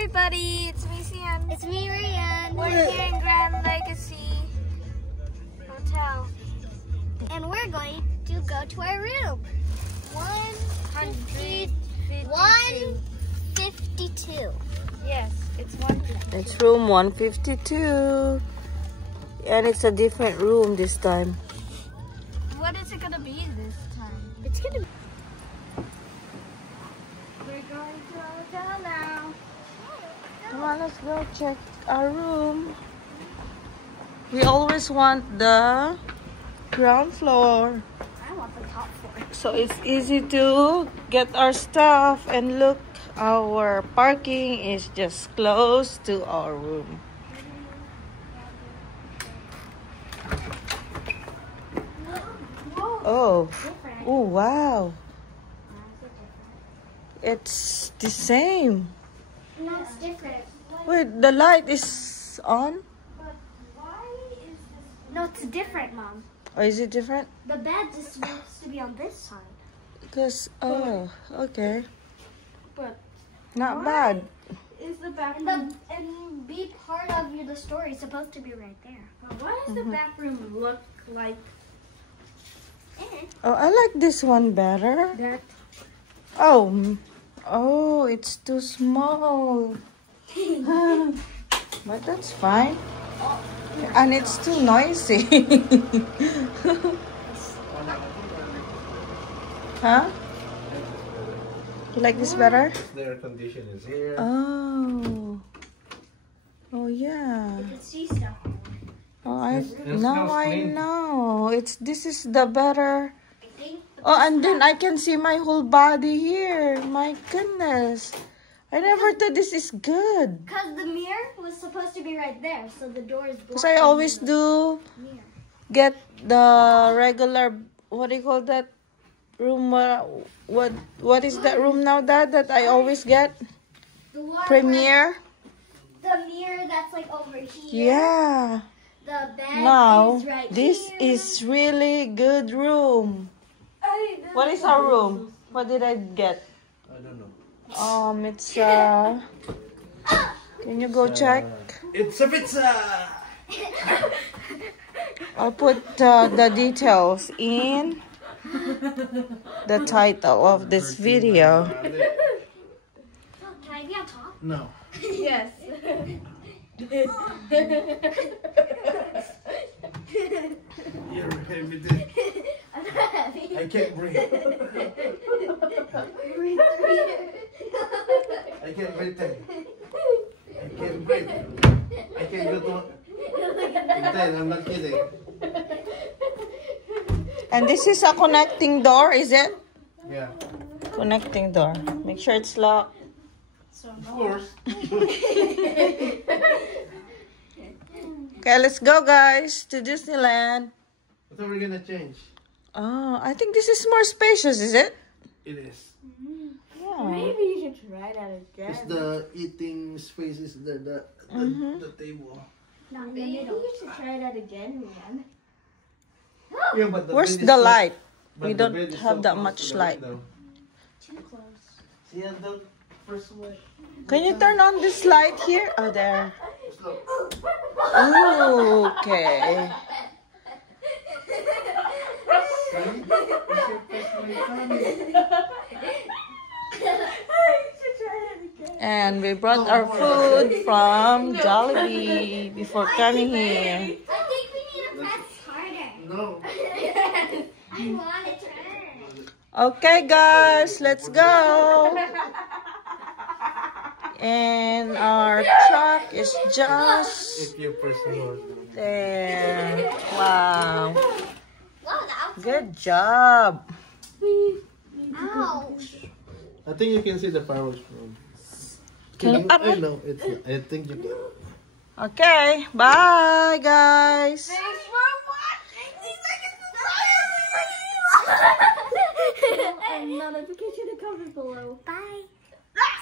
everybody, it's me Sian. It's me, Ryan. We're here in Grand Legacy Hotel. And we're going to go to our room. 152. 152. Yes, it's 152. It's room 152. And it's a different room this time. What is it gonna be this time? It's gonna be. We're going to our hotel now. Come on, let's go check our room. We always want the ground floor. I want the top floor. So it's easy to get our stuff, and look, our parking is just close to our room. Oh, oh wow. It's the same. No, it's different. Wait, the light is on? No, it's different, Mom. Or is it different? The bed is supposed to be on this side. Because, oh, okay. But Not bad. is the back And room? and be part of the story is supposed to be right there. Why does the back room look like Oh, I like this one better. that? Oh, oh, it's too small. But that's fine. And it's too noisy. Huh? You like this better? The air condition is here. Oh. Oh yeah. You can see stuff. Oh, It now smells I clean. know. This is the better. I think. Oh, and then I can see my whole body here. My goodness. I never thought this is good. Because the mirror was supposed to be right there, so the door is blocked. Because I always do Mirror. get the regular, what do you call that room? What is that room now, Dad, that I always get? The one Premiere? with the mirror that's like over here. Yeah. The bed Now, is right this here. is really good room. What is our room? What did I get? I don't know. It's can you go check? It's a pizza! I'll put the details in the title of this video. Can I be on top? No. Yes. You're heavy dude. I'm not heavy. I can't breathe. Breathe through here. I can't breathe. I can't breathe. I can't go to... I'm not kidding. And this is a connecting door, is it? Yeah. Connecting door. Make sure it's locked. Of course. Okay, let's go, guys, to Disneyland. What are we gonna change? Oh, I think this is more spacious, is it? It is. Yeah. Maybe you should try that again. It's the eating space is the table. Not in the Maybe middle. you should try that again, Rian. Yeah, but Where's bed is the so- light? but We the don't bed is have so that close much to the light. window. Too close. See the first one? Can you turn on this light here? Oh, there. Slow. Okay. See? It's your first one, Tommy. And we brought our food from Jollibee before coming here. I think we need to press harder. No. I want to turn. Okay, guys, let's go. And our truck is just If your first one. there. Wow. Wow, that was. Good job. Ouch. I think you can see the fireworks from. Can- No, it's not. I think you can. Okay, bye, guys. Thanks for watching. And notification to comment below. Bye.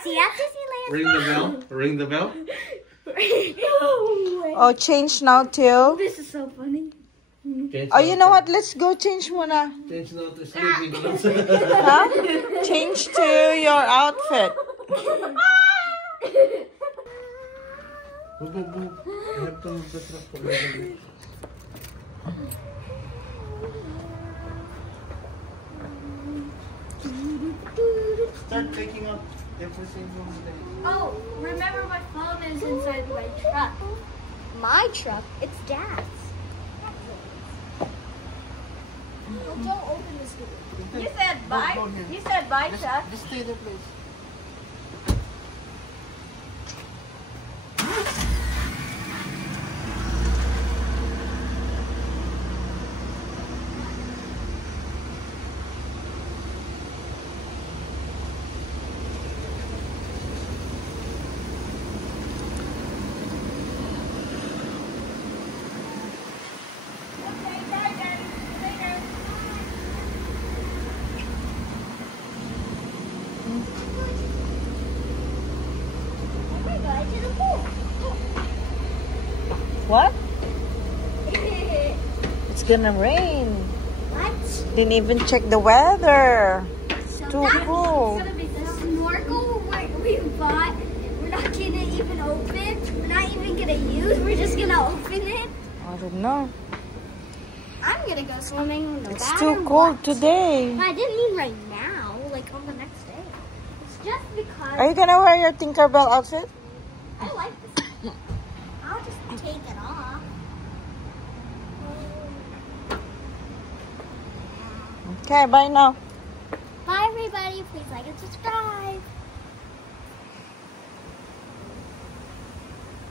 See you at Disneyland. Ring the bell. Ring the bell. Oh, change now too. This is so funny. Change Oh, you now know to- what? Let's go change muna. Change now to sleeping clothes. Huh? Change to your outfit. Go, go, go. I have to move the truck a little bit. Start taking out everything from there. Oh, remember my phone is inside my truck. My truck? It's Dad's. Well, don't open this door. You said bye. Go here. You said bye, Chuck. Just stay there, please. Oh my God, to the pool. What? It's gonna rain. What? Didn't even check the weather. So Too that cool. means the snorkel we bought, we're not gonna even open. We're not even gonna use. We're just gonna open it. I don't know. I'm gonna go swimming. No It's matter too cold what. today. I didn't mean right now, like on the next day. It's just because Are you gonna wear your Tinkerbell outfit? I like this. I'll just take it off. Okay, bye now. Bye everybody. Please like and subscribe.